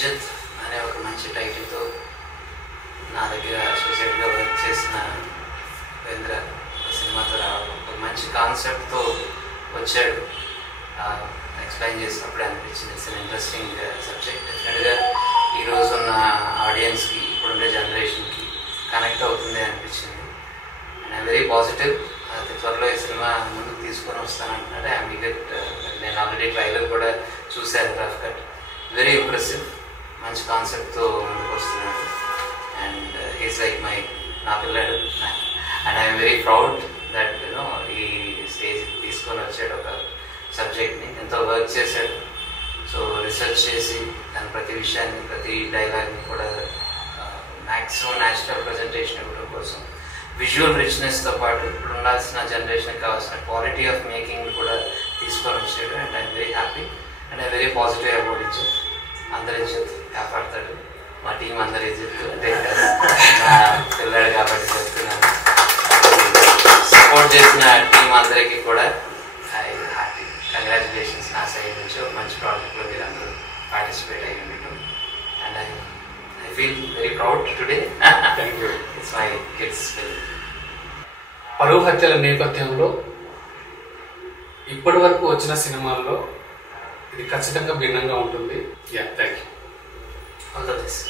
ఇజ్జత్ అనే ఒక మంచి టైటిల్తో నా దగ్గర అసోసియేట్గా వర్క్ చేసిన ఉపేంద్ర సినిమాతో రావడం, ఒక మంచి కాన్సెప్ట్తో వచ్చాడు. ఎక్స్ప్లెయిన్ చేసినప్పుడు అనిపించింది ఇట్స్ అన్ ఇంట్రెస్టింగ్ సబ్జెక్ట్. డెఫినెట్గా ఈరోజు ఉన్న ఆడియన్స్కి, ఇప్పుడుండే జనరేషన్కి కనెక్ట్ అవుతుంది అనిపించింది. And I very positive. అతి త్వరలో ఈ సినిమా ముందుకు తీసుకొని వస్తానంటున్నాడు. I'm eager. నేను ఆల్రెడీ ట్రైలర్ కూడా చూశాను, రఫ్ కట్. Very impressive. మంచి కాన్సెప్ట్తో ముందుకు వస్తున్నాడు. అండ్ హీస్ లైక్ నా పిల్లాడు. And I'm very proud that you know ఈ స్టేజ్ తీసుకొని వచ్చాడు. ఒక సబ్జెక్ట్ని ఎంతో వర్క్ చేశాడు. సో రీసెర్చ్ చేసి దాని ప్రతి విషయాన్ని, ప్రతి డైలాగ్ని కూడా మ్యాక్సిమం న్యాచురల్ ప్రజెంటేషన్ ఇవ్వడం కోసం విజువల్ రిచ్నెస్తో పాటు ఇప్పుడు ఉండాల్సిన జనరేషన్కి కావాల్సిన క్వాలిటీ ఆఫ్ మేకింగ్ కూడా తీసుకొని వచ్చాడు. And I'm very happy and I very positive about ఇజ్జత్. అందరి ఇజ్జత్ కాపాడతాడు. మా టీం అందరి ఇజ్జత్ అంటే నా పిల్లాడు కాబట్టి చెప్తున్నాను. సపోర్ట్ చేసిన టీం అందరికీ కూడా ఐ హ్యాపీ. కంగ్రాచులేషన్స్ నా సైడ్ నుంచి. ఒక మంచి ప్రాజెక్ట్లో మీరు అందరూ పార్టిసిపేట్ అయ్యి ఉండటం. And I feel very proud today. Thank you. It's my kids film. పరువు హత్యల నేపథ్యంలో ఇప్పటి వరకు వచ్చిన సినిమాల్లో ఇది ఖచ్చితంగా భిన్నంగా ఉంటుంది. Thank you. All the best.